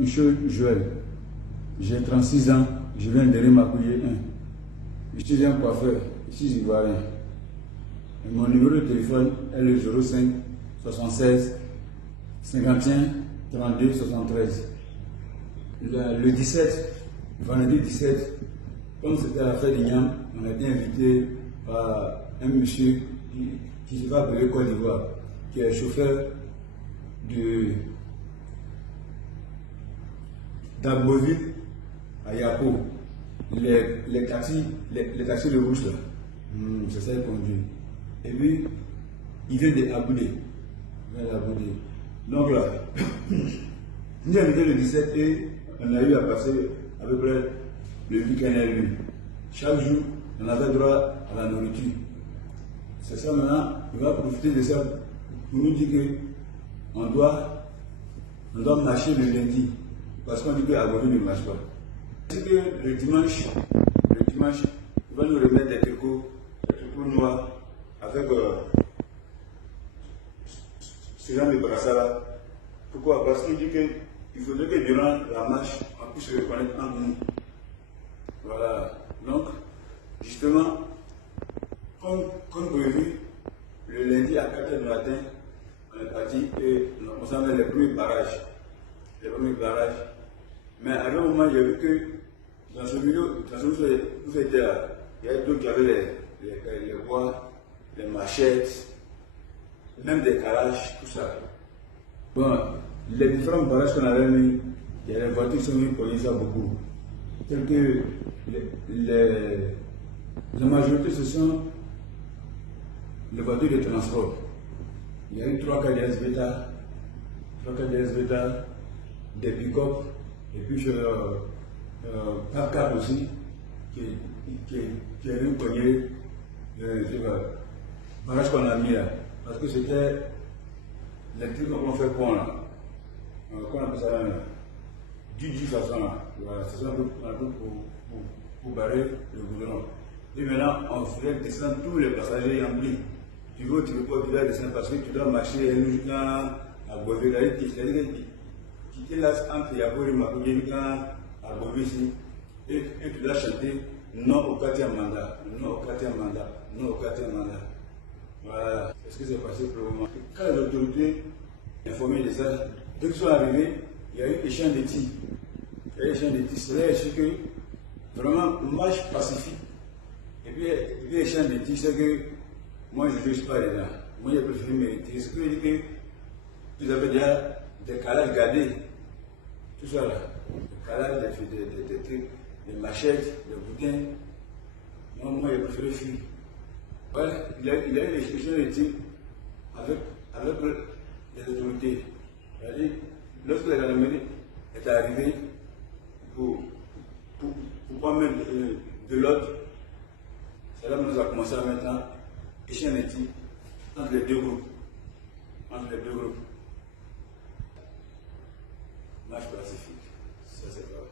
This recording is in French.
Michel Joël. J'ai 36 ans. Je viens de Rémakouillé 1. Je suis un coiffeur. Ici, Ivoirien. Et mon numéro de téléphone est le 05 76 51 32 73. Le 17, vendredi 17, comme c'était la fête d'Ignam, on a été invité par un monsieur qui se va appeler Côte d'Ivoire, qui est chauffeur d'Agboville à Yapo. Les taxis de rouge là, c'est ça qu'il conduit. Et puis, il vient d'Aboudé. Donc là, nous avons invité le 17 et on a eu à passer à peu près le week-end à lui. Chaque jour, on avait droit à la nourriture. C'est ça maintenant, on va profiter de ça pour nous dire qu'on doit marcher le lundi. Parce qu'on dit qu'à Agboville ne marche pas. C'est que le dimanche, il va nous remettre des tricot noirs avec ce genre de brassard là. Pourquoi? Parce qu'il dit qu'il faudrait que durant la marche, on puisse se reconnaître entre nous. Voilà. Donc, justement, comme prévu, le lundi à 4h du matin, on est parti et on a commencé à mettre les premiers barrages. Mais à un moment, j'ai vu que dans ce milieu où c'était là, il y avait d'autres qui avaient les bois, les machettes, même des calages, tout ça. Bon, les différents barrages qu'on avait mis, il y a les voitures qui sont venues pour ça beaucoup. Telles que la majorité, ce sont les voitures de transport. Il y a eu 3 cas de SVTA, des pick-up, et puis 4 aussi, qui est venu cogner le barrage qu'on a mis là. Parce que c'était les trucs qu'on fait pont là. Qu'on appelle ça là. Du façon là. Voilà, c'est ça pour barrer le goudron. Et maintenant, on voulait descendre tous les passagers remplis. Tu veux, tu ne peux pas descendre parce que tu dois marcher à Agboville. C'est-à-dire que tu te lasses entre Yapo et Rémakouillé à Agboville ici. Et tu dois chanter non au 4e mandat, non au 4e mandat, non au 4e mandat. Voilà, c'est ce qui s'est passé pour le moment. Quand les autorités informées de ça, dès qu'ils sont arrivés, il y a eu échange de tirs. C'est-à-dire que vraiment marche pacifique. Et puis échange de tirs, c'est que moi je ne juge pas les gens. Moi j'ai préféré mériter. Ce que je dis que vous avez déjà des calages gardés. Tout ça là. Des calages, des trucs, des machettes, des boudins. Moi j'ai préféré fuir. Ouais, il y a eu des échanges de tirs avec les autorités. C'est-à-dire, lorsque la gendarmerie est arrivée pour prendre de l'ordre, c'est là que nous avons commencé à maintenant échanger des tirs entre les deux groupes. Marche pacifique. Ça c'est pas